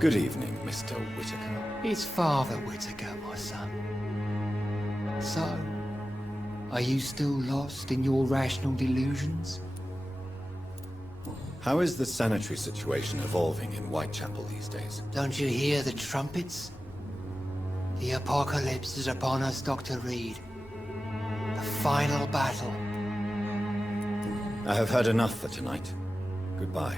Good evening, Mr. Whitaker. It's Father Whitaker, my son. So, are you still lost in your rational delusions? How is the sanitary situation evolving in Whitechapel these days? Don't you hear the trumpets? The apocalypse is upon us, Dr. Reed. The final battle. I have heard enough for tonight. Goodbye.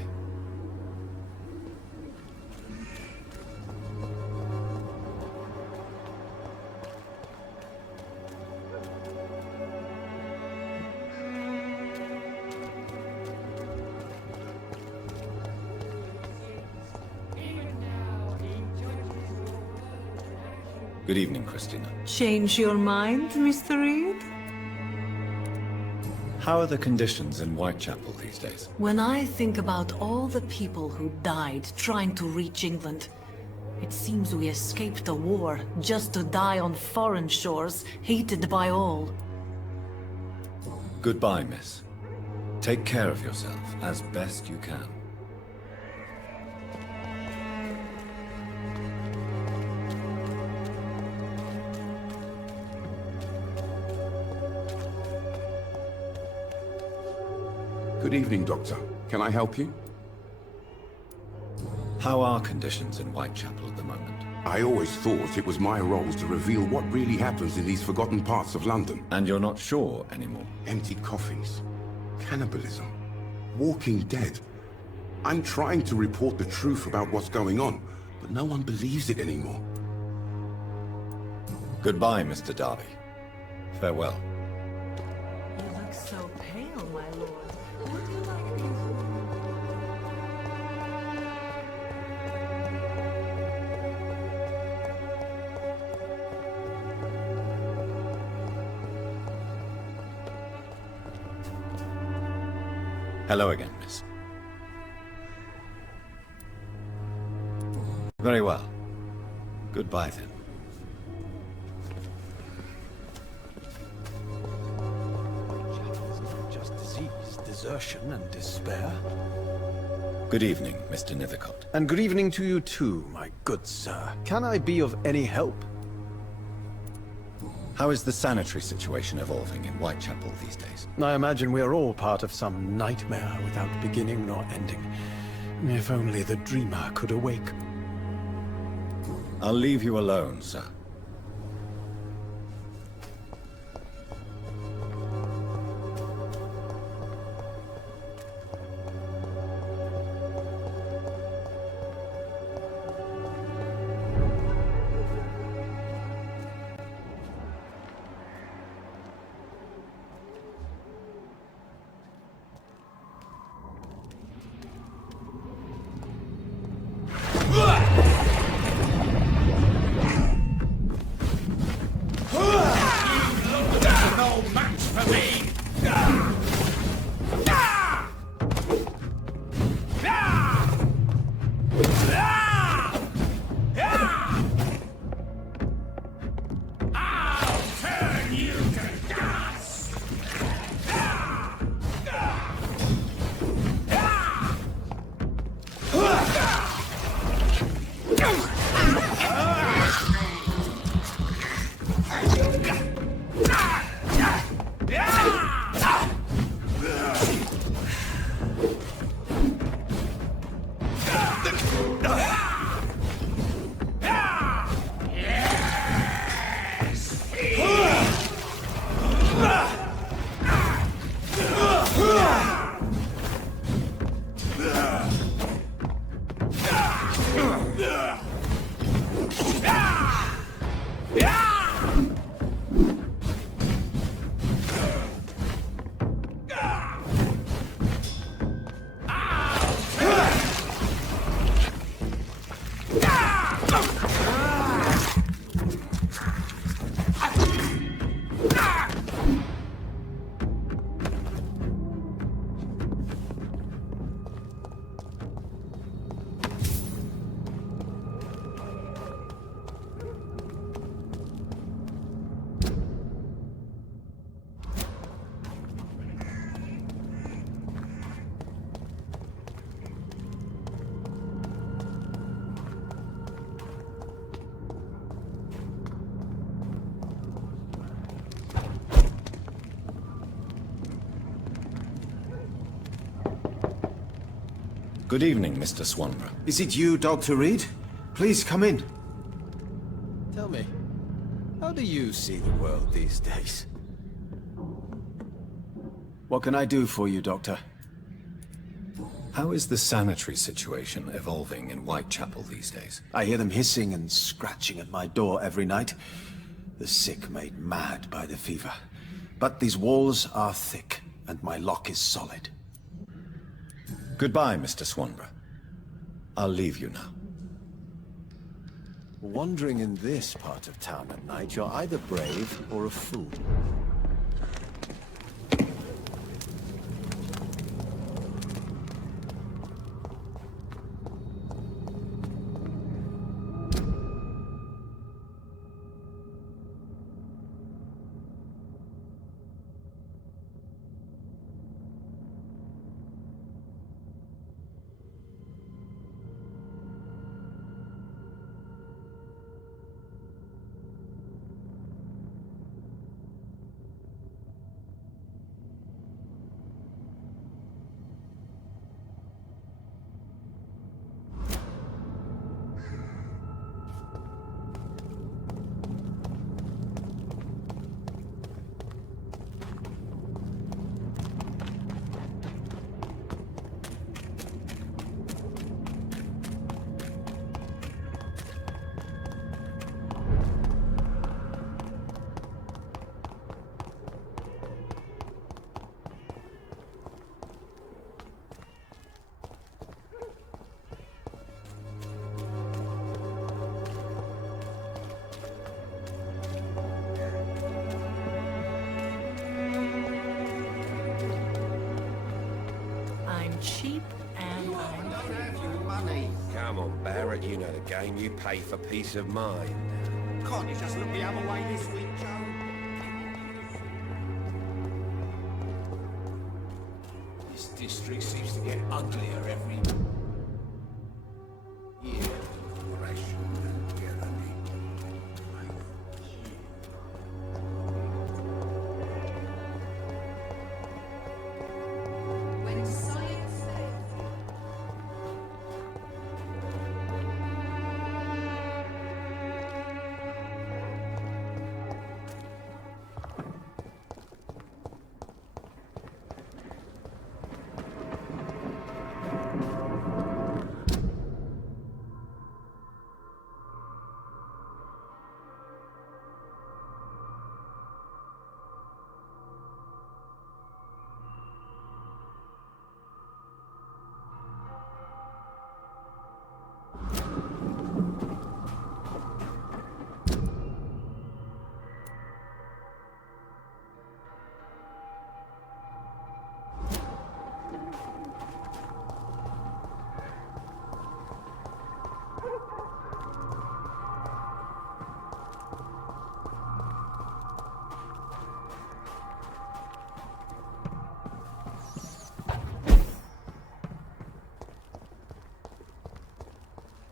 Good evening, Christina. Change your mind, Mr. Reed? How are the conditions in Whitechapel these days? When I think about all the people who died trying to reach England, it seems we escaped a war just to die on foreign shores, hated by all. Goodbye, miss. Take care of yourself as best you can. Good evening, Doctor. Can I help you? How are conditions in Whitechapel at the moment? I always thought it was my role to reveal what really happens in these forgotten parts of London. And you're not sure anymore? Empty coffees, cannibalism, walking dead. I'm trying to report the truth about what's going on, but no one believes it anymore. Goodbye, Mr. Darby. Farewell. You look so pale, my lord. Would you like these? Hello again, miss. Very well. Goodbye, then. It's not just disease, desertion and despair. Good evening, Mr. Nethercott. And good evening to you too, my good sir. Can I be of any help? How is the sanitary situation evolving in Whitechapel these days? I imagine we are all part of some nightmare without beginning nor ending. If only the dreamer could awake. I'll leave you alone, sir. Good evening, Mr. Swanborough. Is it you, Dr. Reed? Please come in. Tell me, how do you see the world these days? What can I do for you, Doctor? How is the sanitary situation evolving in Whitechapel these days? I hear them hissing and scratching at my door every night. The sick made mad by the fever. But these walls are thick, and my lock is solid. Goodbye, Mr. Swanborough. I'll leave you now. Wandering in this part of town at night, you're either brave or a fool. Cheap and Come on, Barrett, you know the game. You pay for peace of mind. Can't you just look the other way this week, Joe? This district seems to get uglier every year. When science fails.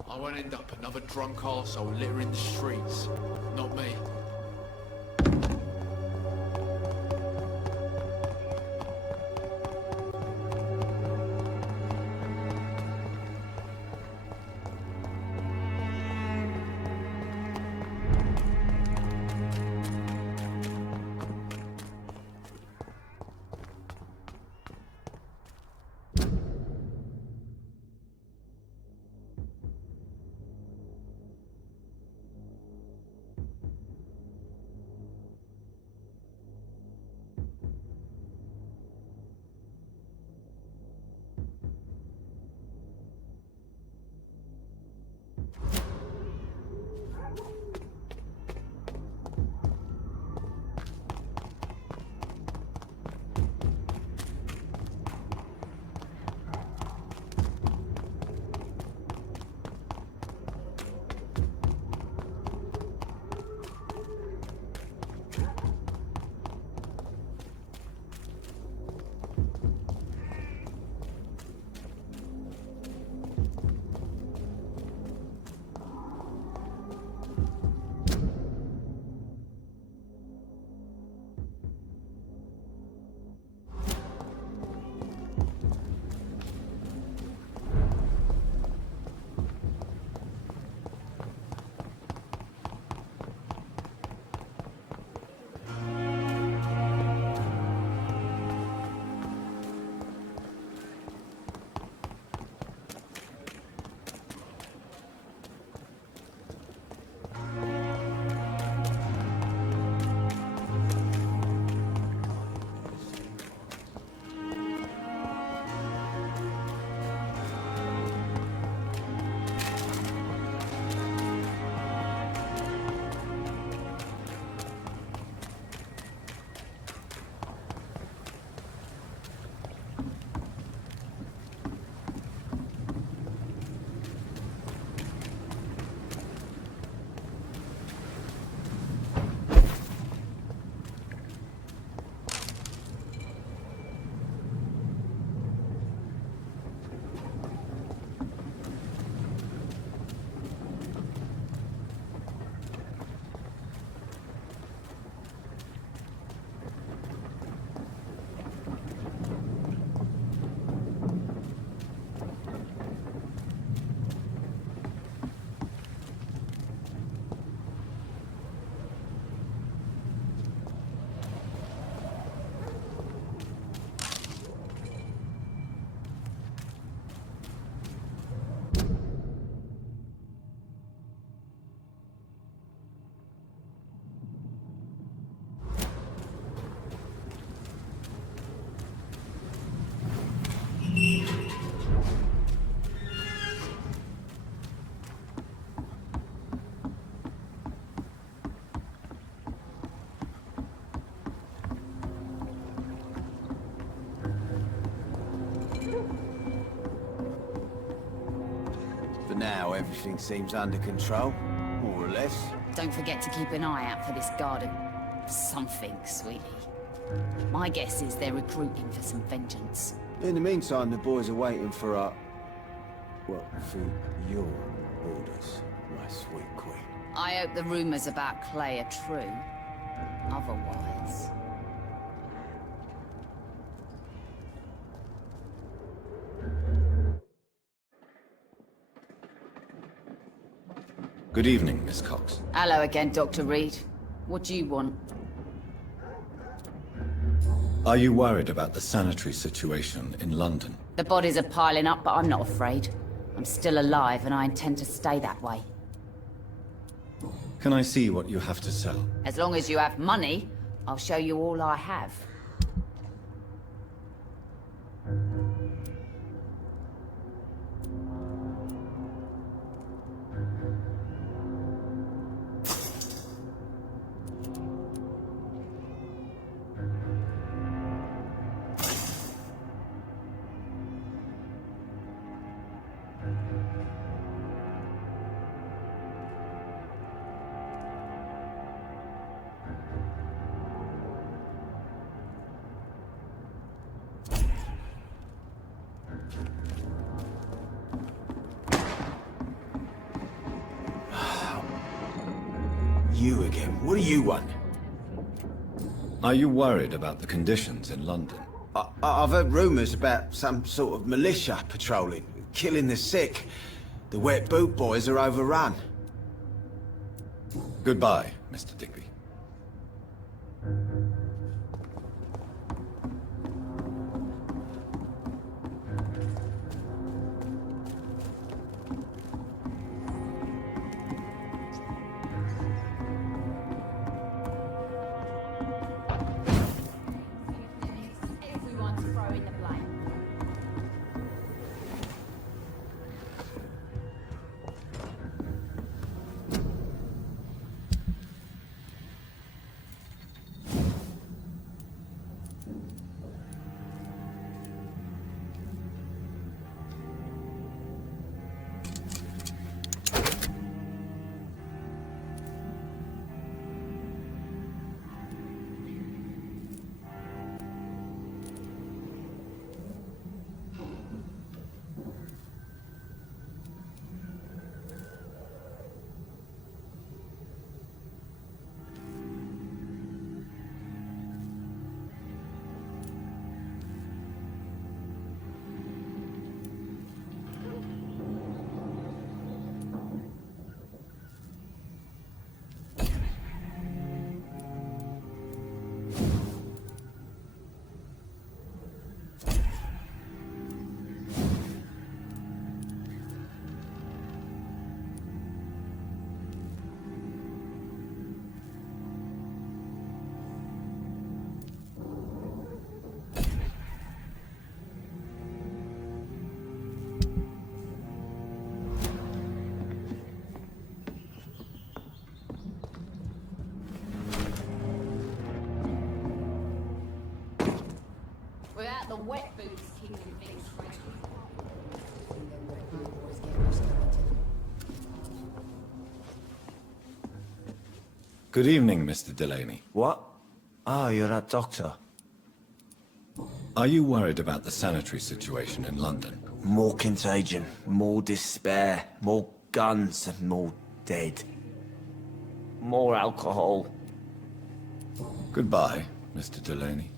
I won't end up another drunk arsehole littering the streets. Not me. Everything seems under control, more or less. Don't forget to keep an eye out for this guard of something, sweetie. My guess is they're recruiting for some vengeance. In the meantime, the boys are waiting for our... well, for your orders, my sweet queen. I hope the rumors about Clay are true. Otherwise... Good evening, Miss Cox. Hello again, Dr. Reed. What do you want? Are you worried about the sanitary situation in London? The bodies are piling up, but I'm not afraid. I'm still alive, and I intend to stay that way. Can I see what you have to sell? As long as you have money, I'll show you all I have. You again. What do you want? Are you worried about the conditions in London? I've heard rumors about some sort of militia patrolling, killing the sick. The wet boot boys are overrun. Goodbye, Mr. Digby. Everyone's throwing the blame. Without the wet boots keeping things fresh. Good evening, Mr. Delaney. What? Oh, you're that doctor. Are you worried about the sanitary situation in London? More contagion, more despair, more guns and more dead. More alcohol. Goodbye, Mr. Delaney.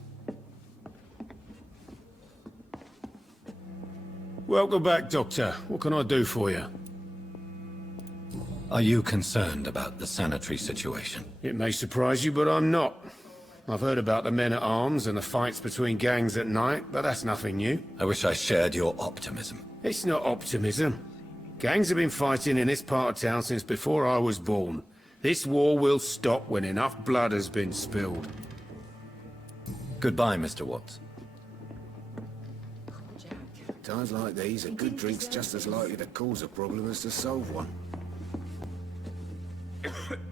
Welcome back, Doctor. What can I do for you? Are you concerned about the sanitary situation? It may surprise you, but I'm not. I've heard about the men-at-arms and the fights between gangs at night, but that's nothing new. I wish I shared your optimism. It's not optimism. Gangs have been fighting in this part of town since before I was born. This war will stop when enough blood has been spilled. Goodbye, Mr. Watts. Times like these, a good drink's just as likely to cause a problem as to solve one.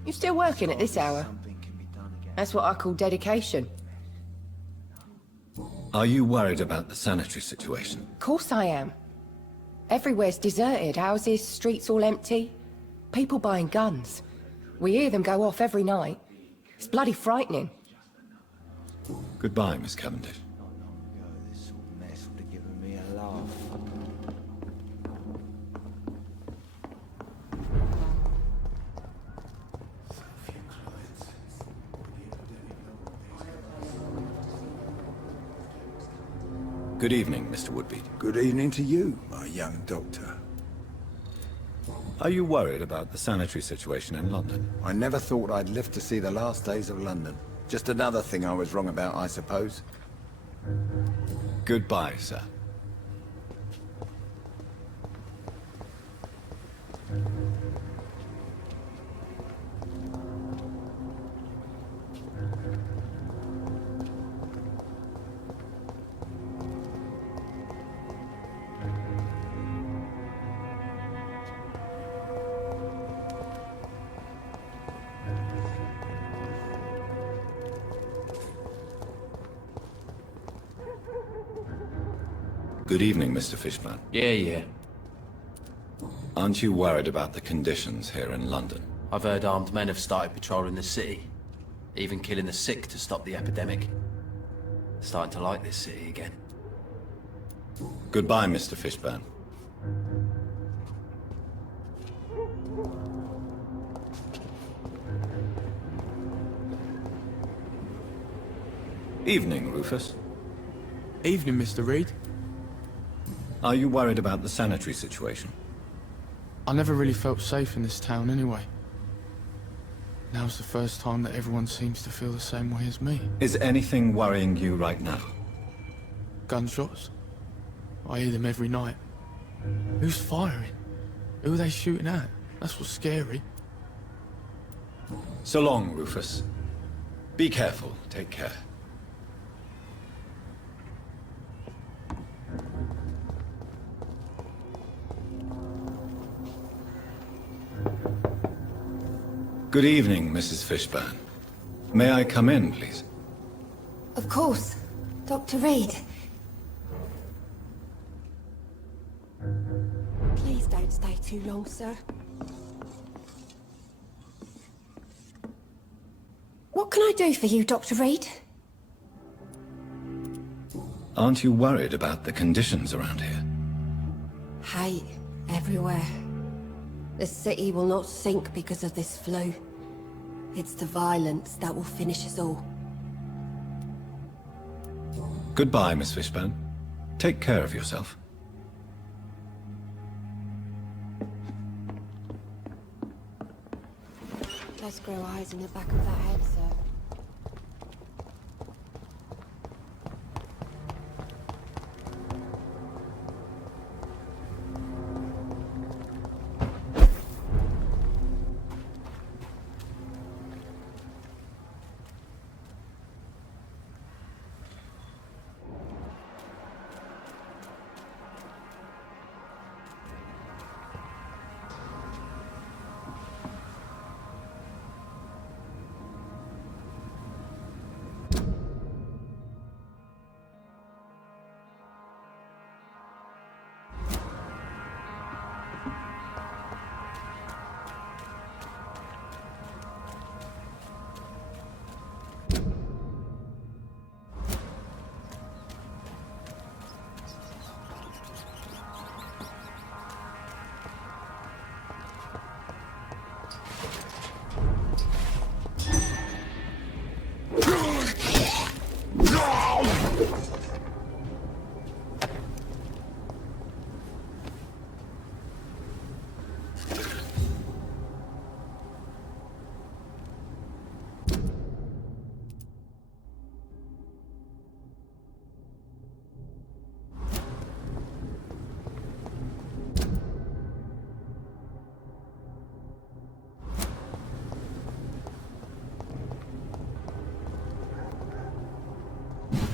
You still working at this hour? That's what I call dedication. Are you worried about the sanitary situation? Of course I am. Everywhere's deserted. Houses, streets all empty. People buying guns. We hear them go off every night. It's bloody frightening. Goodbye, Miss Cavendish. This sort of mess would have given me a laugh. Good evening, Mr. Woodbeat. Good evening to you, my young doctor. Are you worried about the sanitary situation in London? I never thought I'd live to see the last days of London. Just another thing I was wrong about, I suppose. Goodbye, sir. Good evening, Mr. Fishburne. Yeah. Aren't you worried about the conditions here in London? I've heard armed men have started patrolling the city. Even killing the sick to stop the epidemic. Starting to like this city again. Goodbye, Mr. Fishburne. Evening, Rufus. Evening, Mr. Reed. Are you worried about the sanitary situation? I never really felt safe in this town anyway. Now's the first time that everyone seems to feel the same way as me. Is anything worrying you right now? Gunshots. I hear them every night. Who's firing? Who are they shooting at? That's what's scary. So long, Rufus. Be careful. Take care. Good evening, Mrs. Fishburne. May I come in, please? Of course. Dr. Reed. Please don't stay too long, sir. What can I do for you, Dr. Reed? Aren't you worried about the conditions around here? Hate everywhere. The city will not sink because of this flu. It's the violence that will finish us all. Goodbye, Miss Fishburne. Take care of yourself. Does grow eyes in the back of that head, sir.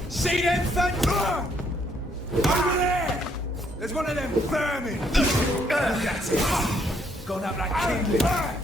See them, son? Over there! There's one of them vermin! Look at it! Gone up like kindling!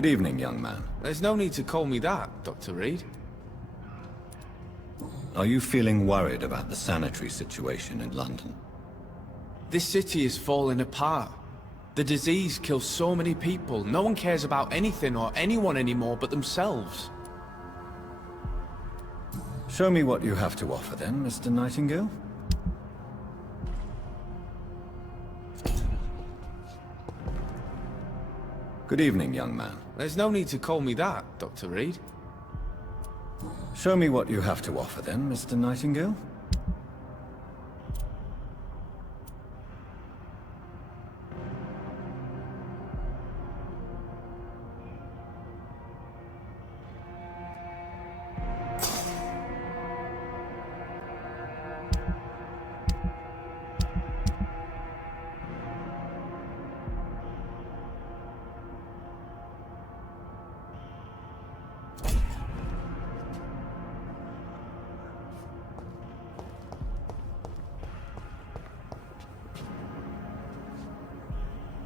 Good evening, young man. There's no need to call me that, Dr. Reed. Are you feeling worried about the sanitary situation in London? This city is falling apart. The disease kills so many people. No one cares about anything or anyone anymore but themselves. Show me what you have to offer then, Mr. Nightingale. Good evening, young man. There's no need to call me that, Dr. Reed. Show me what you have to offer then, Mr. Nightingale.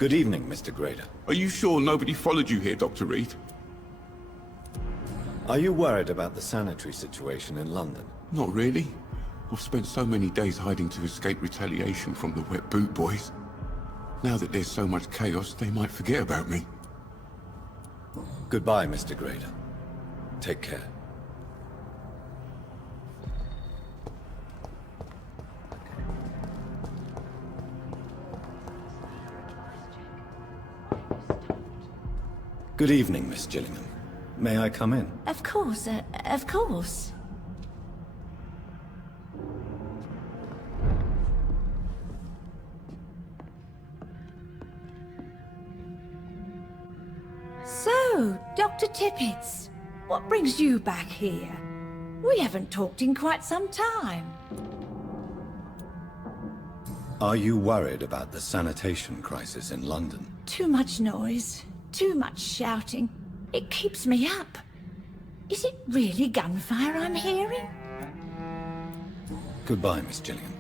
Good evening, Mr. Grader. Are you sure nobody followed you here, Dr. Reed? Are you worried about the sanitary situation in London? Not really. I've spent so many days hiding to escape retaliation from the Wet Boot Boys. Now that there's so much chaos, they might forget about me. Goodbye, Mr. Grader. Take care. Good evening, Miss Gillingham. May I come in? Of course, of course. So, Dr. Tippets, what brings you back here? We haven't talked in quite some time. Are you worried about the sanitation crisis in London? Too much noise, too much shouting. It keeps me up. Is it really gunfire I'm hearing? Goodbye, Miss Gillingham.